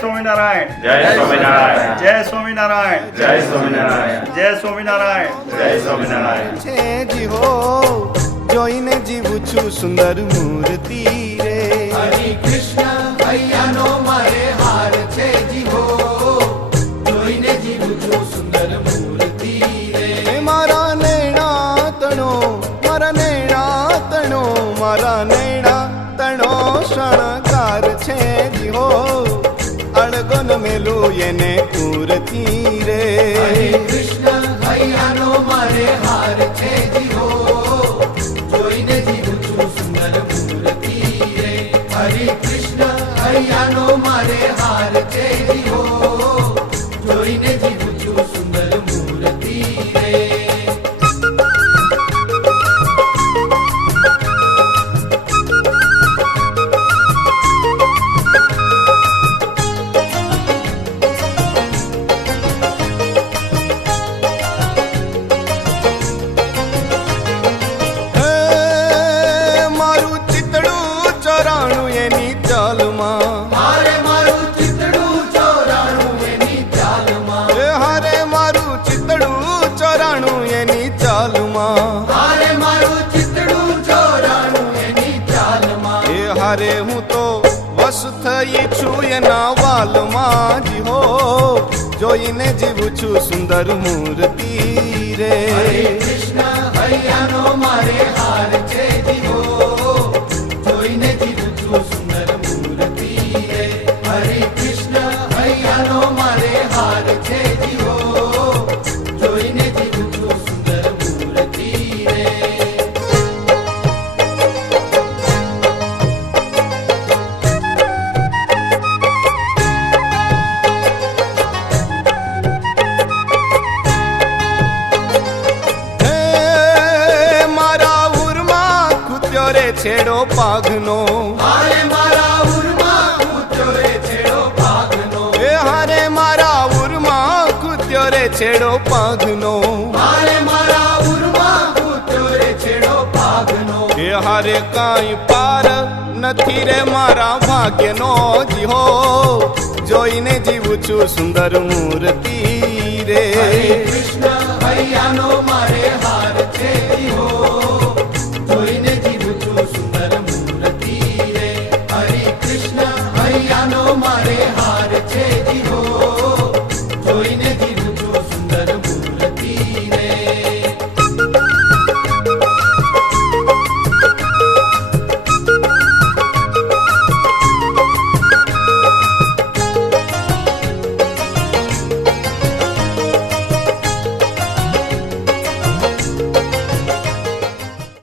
સ્વામિનારાયણ. જય સ્વામિનારાયણ. જય સ્વામિનારાયણ. જય સ્વામિનારાયણ. જય સ્વામિનારાયણ. જય સ્વામિનારાયણ. છે જીવો જોઈને જીવું છું સુંદર મૂર્તિ રે. હરે કૃષ્ણ હૈયાનો મારે હાર છે જીવો જોઈને જીવું છું સુંદર મૂર્તિ રે. મારા નૈણા તણો મારા નૈણા તણો મારા નૈણા તણો શણગાર છે જીવો અળગન મેલું એને પૂરતી રે. હરે કૃષ્ણ હૈયાનો મારે હાર છે જીવો જોઈને જીવું છું સુંદર મૂર્તિ રે. હરે કૃષ્ણ હૈયાનો મારે હાર છે જીવો જોઈને જીવું છું સુંદર મૂર્તિ રે. મારું ચિતડું ચોરાણું એની ચાલમાં. હારે મારું ચિતડું ચોરાણું એની ચાલમાં. હારે મારું ચિતડું ચોરાણું એની ચાલમાં. હારે મારું ચિતડું ચોરાણું એની ચાલમાં. એ હારે હું તો વશ થઈ છું એના વાલમાં જીવો જોઈને જીવું છું સુંદર મૂર્તિ રે. હરે કૃષ્ણ હૈયાનો મારે હાર છે જીવો જોઈને જીવું છું સુંદર મૂર્તિ રે. હરે કૃષ્ણ હૈયાનો મારે હાર છે જીવો જોઈને જીવું છું સુંદર મૂર્તિ રે. હે મારા ઉરમાં કૂત્યો રે છેડો પાઘનો. હારે મારા ઉરમાં કૂત્યો રે છેડો પાઘનો. એ હારે મારા ઉરમાં કૂત્યો રે છેડો પાઘનો. હારે મારા ઉરમાં કૂત્યો રે છેડો પાઘનો. એ હારે કાંઈ પાર નથી રે મારા ભાગ્યનો જીવો જોઈને જીવું છું સુંદર મૂર્તિ રે. હરે કૃષ્ણ હૈયાનો મારે હાર